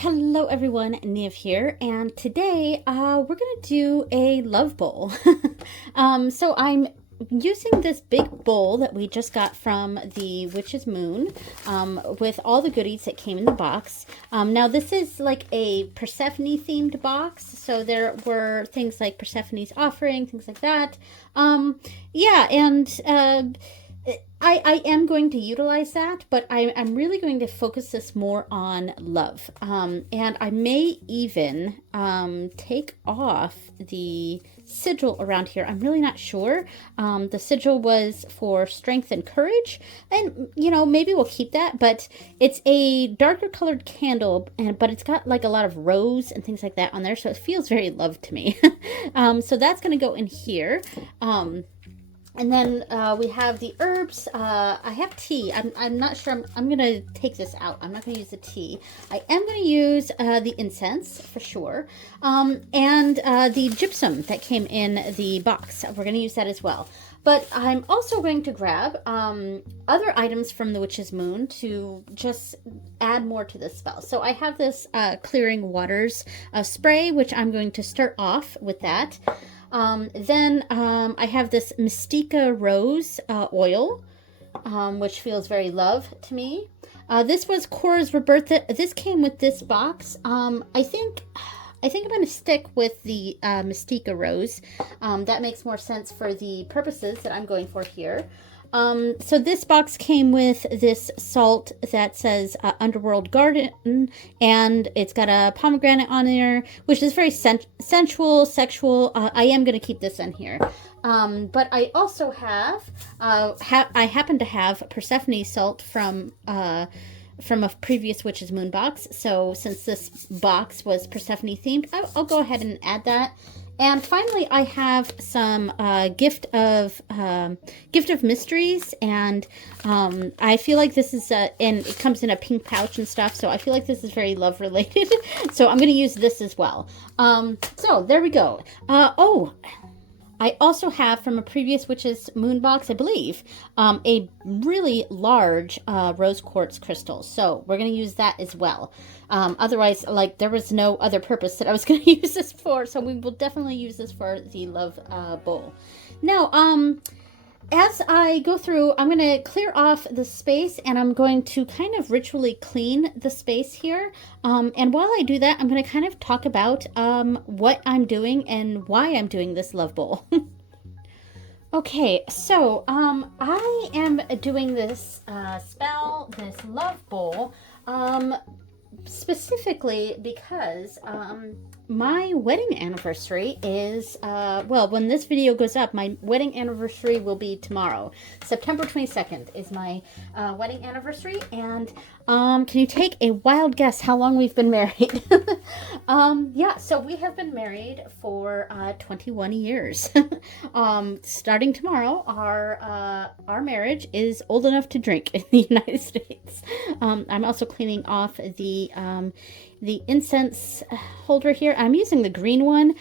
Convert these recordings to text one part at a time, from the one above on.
Hello everyone, Niv here, and today we're gonna do a love bowl. So I'm using this big bowl that we just got from the Witch's Moon with all the goodies that came in the box. Now this is like a Persephone themed box, so there were things like Persephone's offering, things like that. Yeah, and I am going to utilize that, but I'm really going to focus this more on love. And I may even take off the sigil around here. I'm really not sure. The sigil was for strength and courage, and maybe we'll keep that, but it's a darker colored candle, but it's got like a lot of rose and things like that on there, so it feels very love to me. So that's going to go in here. And then we have the herbs. I have tea. I'm not sure. I'm going to take this out. I'm not going to use the tea. I am going to use the incense for sure. And the gypsum that came in the box. We're going to use that as well. But I'm also going to grab other items from the Witch's Moon to just add more to this spell. So I have this Clearing Waters spray, which I'm going to start off with that. Then I have this Mystica Rose oil, which feels very love to me. This was Cora's Rebirth. This came with this box. I think I'm going to stick with the Mystica Rose. That makes more sense for the purposes that I'm going for here. So this box came with this salt that says Underworld Garden, and it's got a pomegranate on there, which is very sensual, sexual. I am going to keep this in here. But I also have, I happen to have Persephone salt from a previous Witch's Moon box. So since this box was Persephone themed, I'll go ahead and add that. And finally, I have some gift of mysteries, and I feel like this is and it comes in a pink pouch and stuff. So I feel like this is very love related. So I'm going to use this as well. So there we go. Oh, I also have from a previous Witch's Moon box, I believe, a really large rose quartz crystal. So we're going to use that as well. Otherwise, like, there was no other purpose that I was going to use this for. So we will definitely use this for the love bowl. Now, as I go through, I'm going to clear off the space, and I'm going to kind of ritually clean the space here. And while I do that, I'm going to kind of talk about what I'm doing and why I'm doing this love bowl. Okay, so I am doing this spell, this love bowl, specifically because my wedding anniversary is, well, when this video goes up, my wedding anniversary will be tomorrow. September 22nd is my wedding anniversary, and can you take a wild guess how long we've been married? Yeah, so we have been married for 21 years. Starting tomorrow, our marriage is old enough to drink in the United States. I'm also cleaning off the incense holder here. I'm using the green one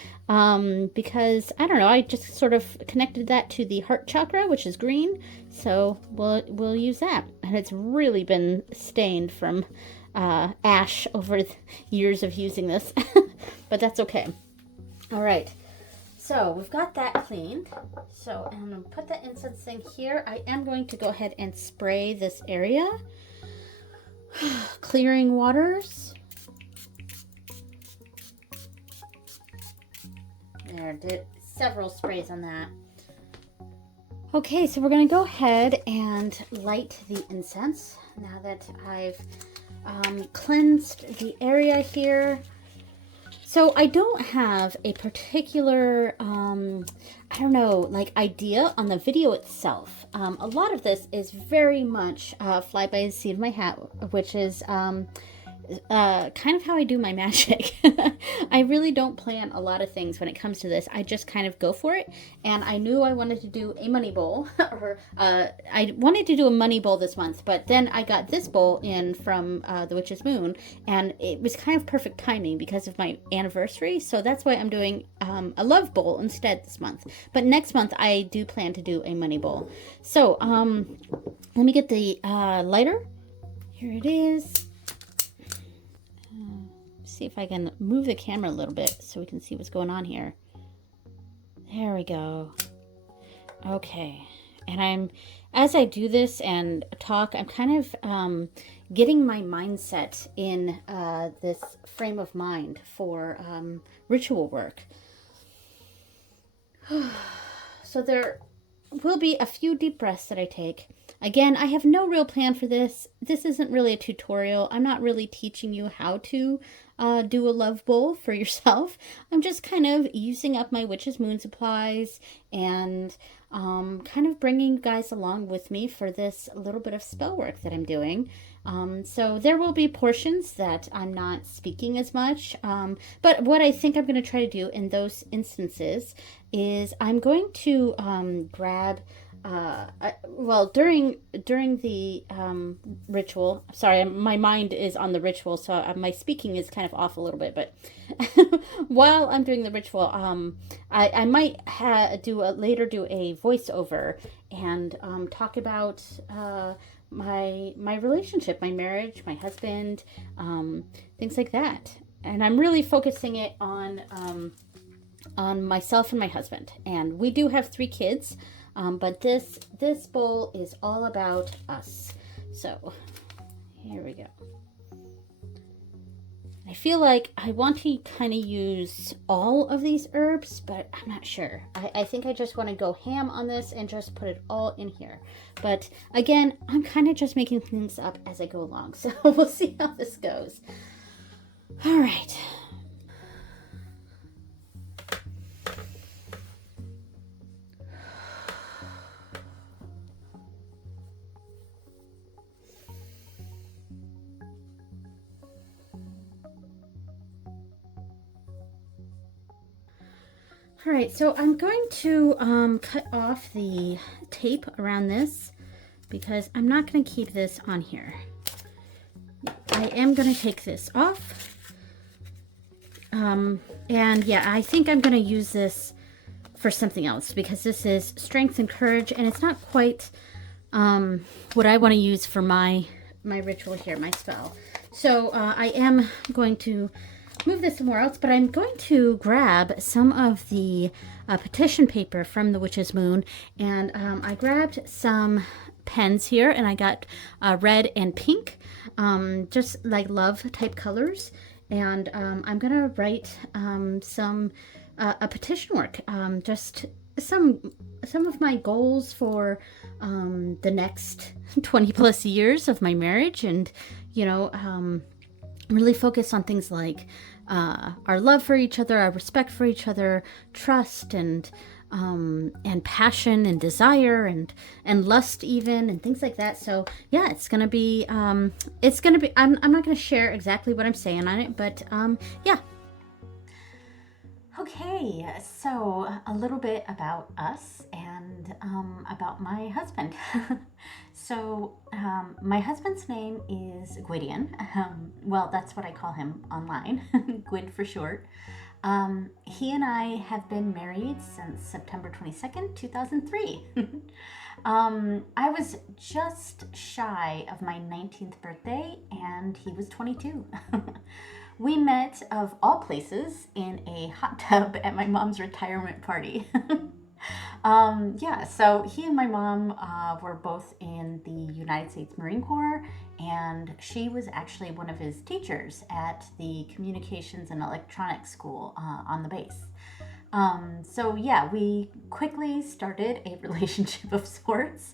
because, I don't know, I just sort of connected that to the heart chakra, which is green. So we'll use that. And it's really been stained from ash over years of using this. But that's okay. All right. So we've got that cleaned. So I'm going to put the incense thing here. I am going to go ahead and spray this area. Clearing Waters. There, did several sprays on that. Okay, so we're going to go ahead and light the incense now that I've cleansed the area here. So I don't have a particular, I don't know, like idea on the video itself. A lot of this is very much fly by the seat of my hat, which is kind of how I do my magic. I really don't plan a lot of things when it comes to this. I just kind of go for it. And I knew I wanted to do a money bowl, or I wanted to do a money bowl this month, but then I got this bowl in from the Witch's Moon, and it was kind of perfect timing because of my anniversary. So that's why I'm doing a love bowl instead this month. But next month I do plan to do a money bowl. So let me get the lighter. Here it is. see if I can move the camera a little bit so we can see what's going on here. There we go. Okay. And as I do this and talk, I'm kind of getting my mindset in this frame of mind for ritual work. So there will be a few deep breaths that I take. Again, I have no real plan for this. This isn't really a tutorial. I'm not really teaching you how to do a love bowl for yourself. I'm just kind of using up my Witch's Moon supplies and kind of bringing you guys along with me for this little bit of spell work that I'm doing. So there will be portions that I'm not speaking as much, but what I think I'm going to try to do in those instances is I'm going to grab during the ritual, sorry, my mind is on the ritual, so my speaking is kind of off a little bit, but while I'm doing the ritual, I might do a voiceover and talk about my relationship, my marriage, my husband, things like that. And I'm really focusing it on myself and my husband. And we do have 3 kids. But this bowl is all about us. So here we go. I feel like I want to kind of use all of these herbs, but I'm not sure. I think I just want to go ham on this and just put it all in here. But again, I'm kind of just making things up as I go along. So we'll see how this goes. All right. All right, so I'm going to cut off the tape around this because I'm not going to keep this on here. I am going to take this off. And yeah, I think I'm going to use this for something else because this is strength and courage, and it's not quite what I want to use for my ritual here, my spell. So I am going to move this somewhere else, but I'm going to grab some of the petition paper from the Witch's Moon, and I grabbed some pens here, and I got red and pink, just like love type colors, and I'm gonna write some a petition work, just some of my goals for the next 20 plus years of my marriage, and you know, really focus on things like our love for each other, our respect for each other, trust, and passion and desire and lust even, and things like that. So yeah, it's gonna be I'm not gonna share exactly what I'm saying on it, but yeah. Okay, so a little bit about us and about my husband. So my husband's name is Gwydion. Well, that's what I call him online, Gwyd for short. He and I have been married since September 22nd, 2003. I was just shy of my 19th birthday and he was 22. We met, of all places, in a hot tub at my mom's retirement party. Yeah, so he and my mom were both in the United States Marine Corps, and she was actually one of his teachers at the Communications and Electronics School on the base. So yeah, we quickly started a relationship of sorts,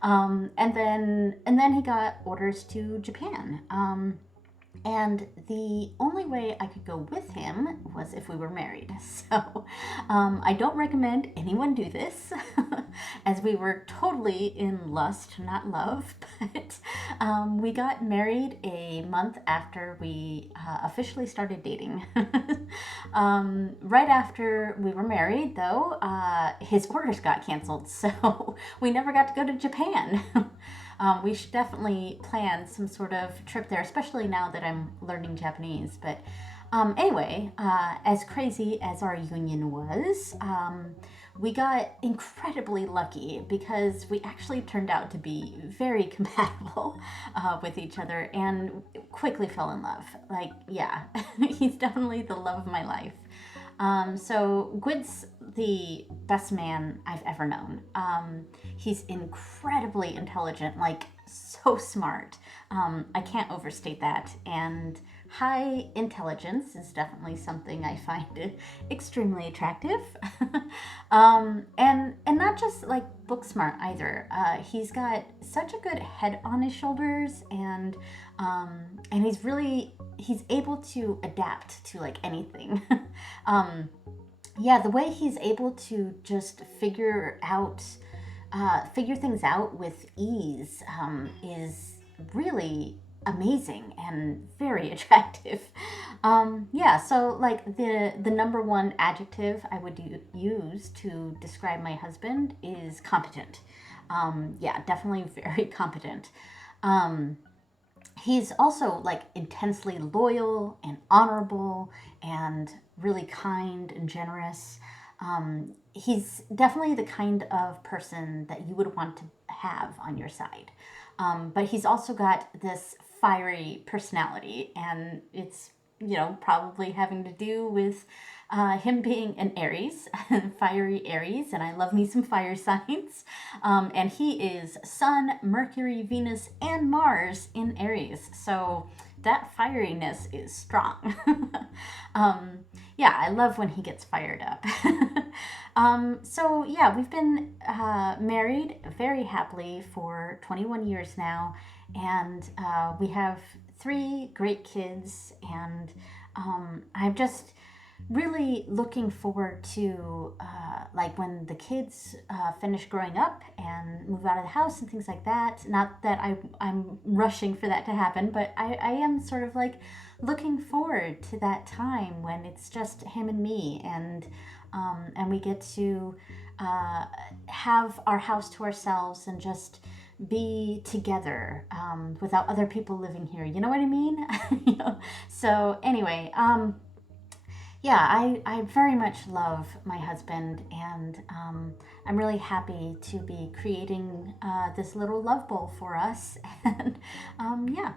and then he got orders to Japan. And the only way I could go with him was if we were married. So I don't recommend anyone do this, as we were totally in lust, not love. But we got married a month after we officially started dating. Right after we were married, though, his orders got canceled. So we never got to go to Japan. We should definitely plan some sort of trip there, especially now that I'm learning Japanese. But anyway, as crazy as our union was, we got incredibly lucky because we actually turned out to be very compatible with each other and quickly fell in love. Like, yeah, he's definitely the love of my life. So Gwyd's the best man I've ever known. He's incredibly intelligent, like so smart. I can't overstate that. And high intelligence is definitely something I find extremely attractive. And not just like book smart either. He's got such a good head on his shoulders, and he's able to adapt to like anything. Yeah, the way he's able to just figure things out with ease is really amazing and very attractive. Yeah, so like the number one adjective I would use to describe my husband is competent. Yeah, definitely very competent. He's also like intensely loyal and honorable and really kind and generous. He's definitely the kind of person that you would want to have on your side. But he's also got this fiery personality, and it's, probably having to do with him being an Aries, fiery Aries, and I love me some fire signs. And he is Sun, Mercury, Venus, and Mars in Aries. So that fieriness is strong. Yeah, I love when he gets fired up. So yeah, we've been married very happily for 21 years now, and we have 3 great kids, and I'm just really looking forward to like when the kids finish growing up and move out of the house and things like that. Not that I'm rushing for that to happen, but I am sort of like looking forward to that time when it's just him and me, and we get to have our house to ourselves and just be together without other people living here. You know what I mean? So anyway, yeah, I very much love my husband, and I'm really happy to be creating this little love bowl for us. And yeah.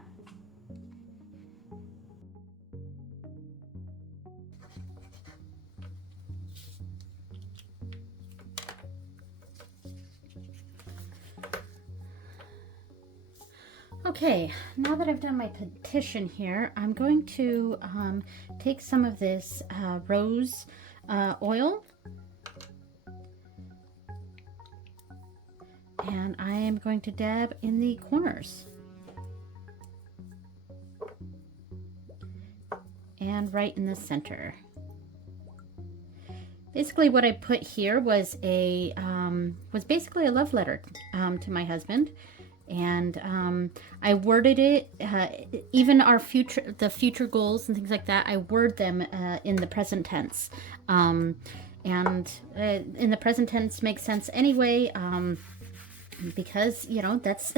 Okay, now that I've done my petition here, I'm going to take some of this rose oil, and I am going to dab in the corners and right in the center. Basically, what I put here was basically a love letter to my husband. And I worded it, even the future goals and things like that, I word them in the present tense. And in the present tense makes sense anyway, because, that's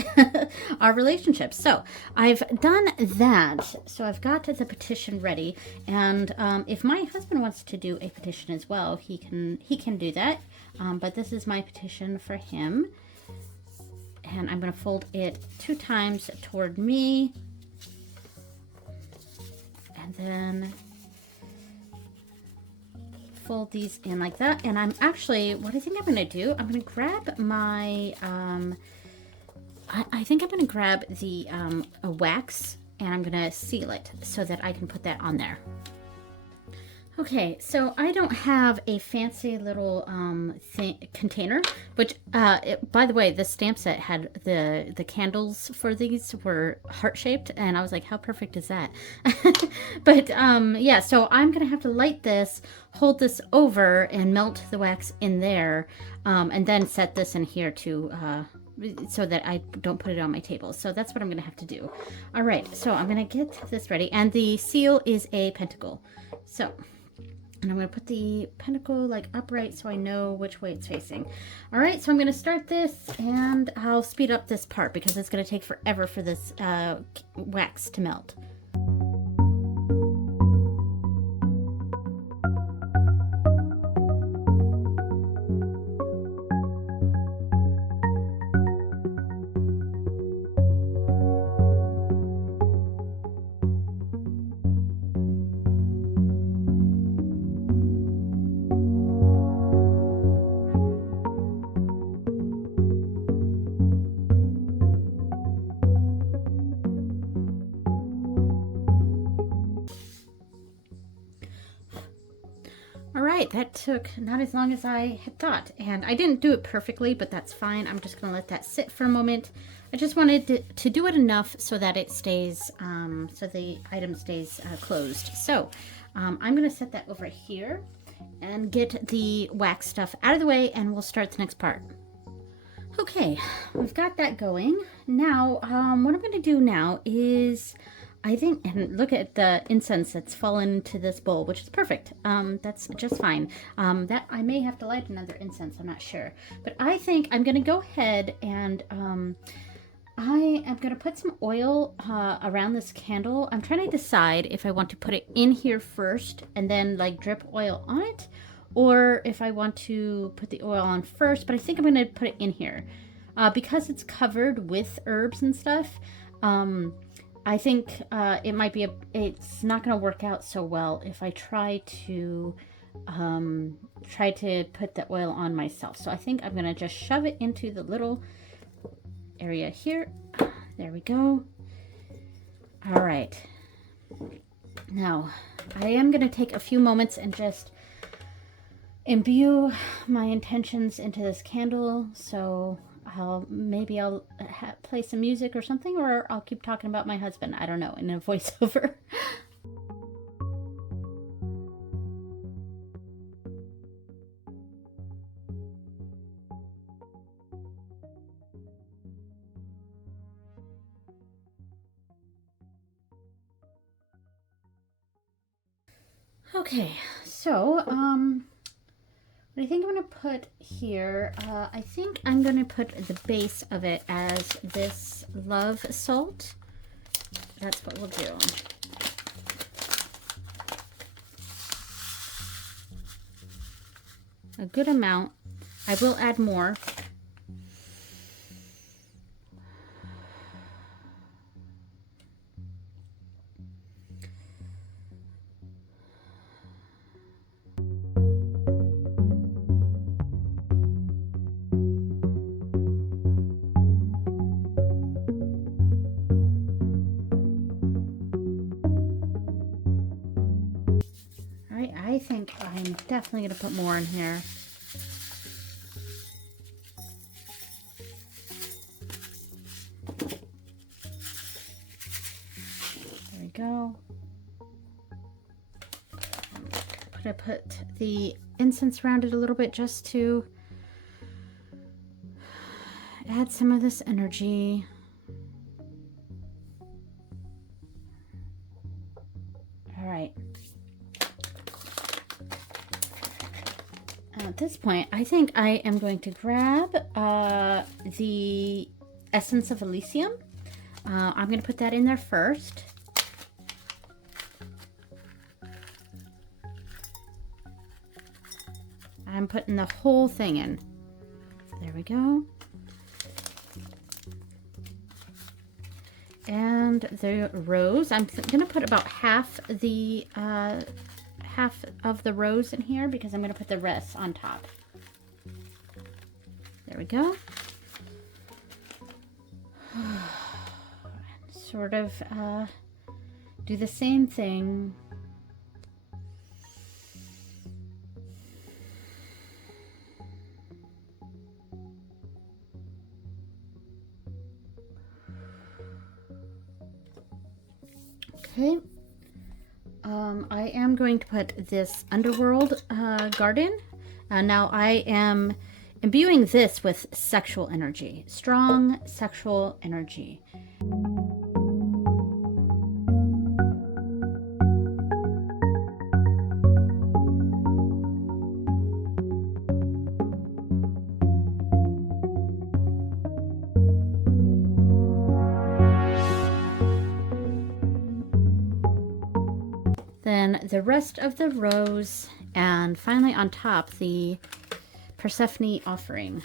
our relationship. So I've done that. So I've got the petition ready. And if my husband wants to do a petition as well, he can do that. But this is my petition for him. And I'm going to fold it 2 times toward me. And then fold these in like that. And I'm actually, what I think I'm going to do, I'm going to grab my, I think I'm going to grab the a wax, and I'm going to seal it so that I can put that on there. Okay, so I don't have a fancy little container, which, by the way, the stamp set had the candles for these were heart-shaped, and I was like, how perfect is that? But, yeah, so I'm going to have to light this, hold this over, and melt the wax in there, and then set this in here to so that I don't put it on my table. So that's what I'm going to have to do. All right, so I'm going to get this ready, and the seal is a pentacle. So And I'm going to put the pentacle like upright so I know which way it's facing. All right, so I'm going to start this, and I'll speed up this part because it's going to take forever for this wax to melt. All right, that took not as long as I had thought, and I didn't do it perfectly, but that's fine. I'm just gonna let that sit for a moment. I just wanted to do it enough so that it stays, so the item stays closed. So I'm gonna set that over here and get the wax stuff out of the way, and we'll start the next part. Okay, we've got that going. Now, what I'm gonna do now is, I think, and look at the incense that's fallen into this bowl, which is perfect. That's just fine. That I may have to light another incense, I'm not sure. But I think I'm gonna go ahead and I am gonna put some oil around this candle. I'm trying to decide if I want to put it in here first and then like drip oil on it, or if I want to put the oil on first, but I think I'm gonna put it in here. Because it's covered with herbs and stuff, I think it might be it's not going to work out so well if I try to put the oil on myself. So I think I'm going to just shove it into the little area here. There we go. All right. Now, I am going to take a few moments and just imbue my intentions into this candle. So maybe I'll play some music or something, or I'll keep talking about my husband. I don't know, in a voiceover. Okay, so what I think I'm going to put here, I think I'm going to put the base of it as this love salt. That's what we'll do. A good amount. I will add more. I think I'm definitely going to put more in here. There we go. I put the incense around it a little bit just to add some of this energy. All right. At this point, I think I am going to grab the essence of Elysium. I'm going to put that in there first. I'm putting the whole thing in. There we go. And the rose, I'm going to put about half of the rose in here because I'm going to put the rest on top. There we go. Sort of do the same thing. Okay. I am going to put this underworld garden. Now I am imbuing this with sexual energy, strong sexual energy. the rest of the rose, and finally on top, the Persephone offering.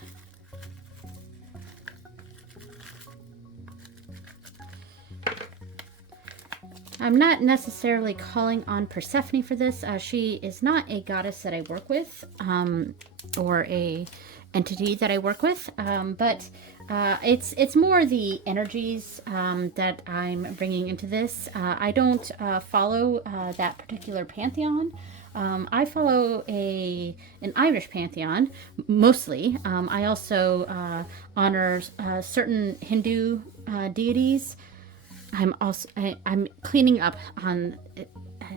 I'm not necessarily calling on Persephone for this. She is not a goddess that I work with, or a entity that I work with, but it's more the energies that I'm bringing into this. I don't follow that particular pantheon. I follow an Irish pantheon mostly. I also honor certain Hindu deities. I'm cleaning up on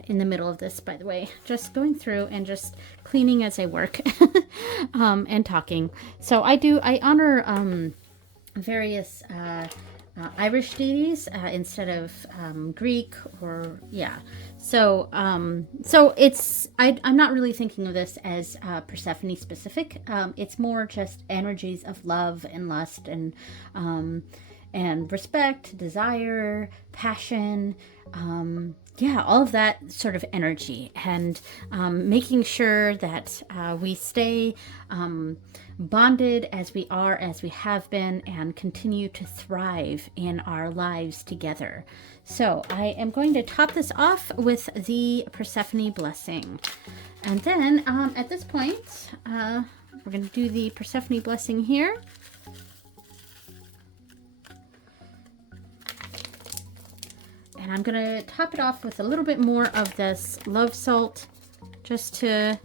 in the middle of this, by the way, just going through and just cleaning as I work and talking. So I honor various Irish deities instead of Greek, or yeah. So it's I'm not really thinking of this as Persephone specific. It's more just energies of love and lust and respect, desire, passion, yeah, all of that sort of energy, and making sure that we stay bonded as we are, as we have been, and continue to thrive in our lives together. So I am going to top this off with the Persephone blessing. And then at this point, we're going to do the Persephone blessing here. And I'm going to top it off with a little bit more of this love salt, just to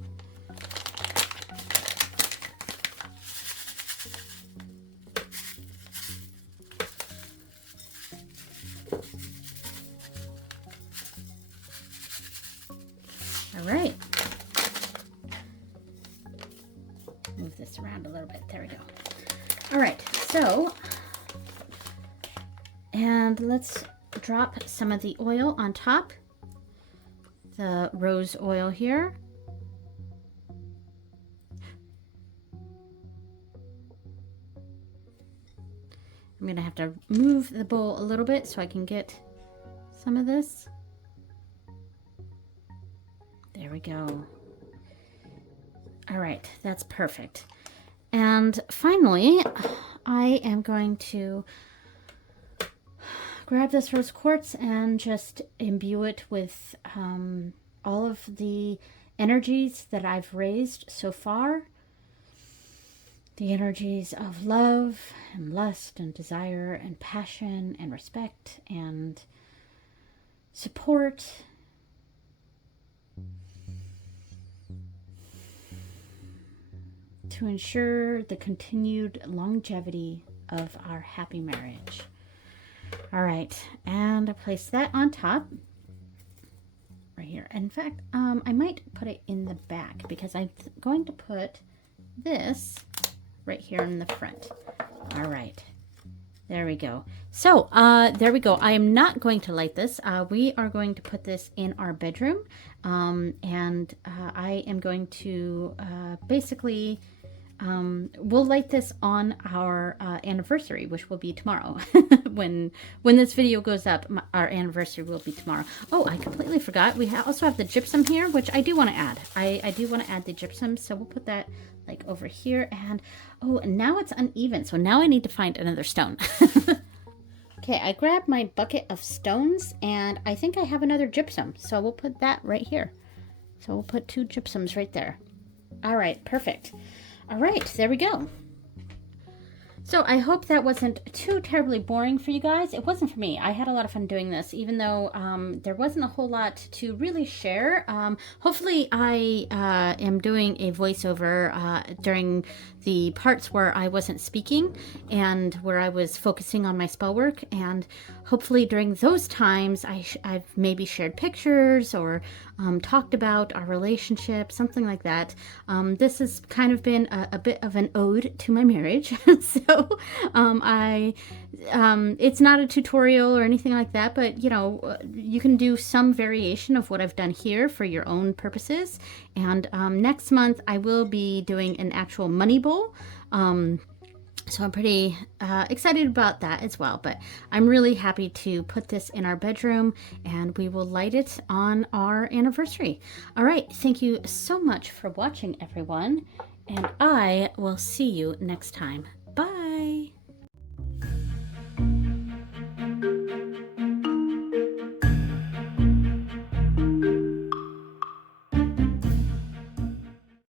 all right. Move this around a little bit. There we go. All right. So, and let's drop some of the oil on top, the rose oil here. I'm gonna have to move the bowl a little bit so I can get some of this. There we go. All right, that's perfect. And finally, I am going to grab this rose quartz and just imbue it with all of the energies that I've raised so far. The energies of love and lust and desire and passion and respect and support. To ensure the continued longevity of our happy marriage. All right, and I place that on top right here. In fact, I might put it in the back because I'm going to put this right here in the front. All right, there we go. So there we go. I am not going to light this. We are going to put this in our bedroom, and I am going to basically we'll light this on our anniversary, which will be tomorrow. when this video goes up, our anniversary will be tomorrow. Oh, I completely forgot. We also have the gypsum here, which I do want to add. I do want to add the gypsum, so we'll put that like over here. And oh, and now it's uneven, so now I need to find another stone. Okay, I grabbed my bucket of stones, and I think I have another gypsum, so we'll put that right here. So we'll put 2 gypsums right there. All right, perfect. All right, there we go. So I hope that wasn't too terribly boring for you guys. It wasn't for me. I had a lot of fun doing this, even though there wasn't a whole lot to really share. Hopefully I am doing a voiceover during the parts where I wasn't speaking and where I was focusing on my spell work. And hopefully during those times I've maybe shared pictures or talked about our relationship, something like that. This has kind of been a bit of an ode to my marriage. So it's not a tutorial or anything like that, but you know, you can do some variation of what I've done here for your own purposes. And next month I will be doing an actual money bowl. So I'm pretty excited about that as well. But I'm really happy to put this in our bedroom, and we will light it on our anniversary. All right. Thank you so much for watching, everyone. And I will see you next time.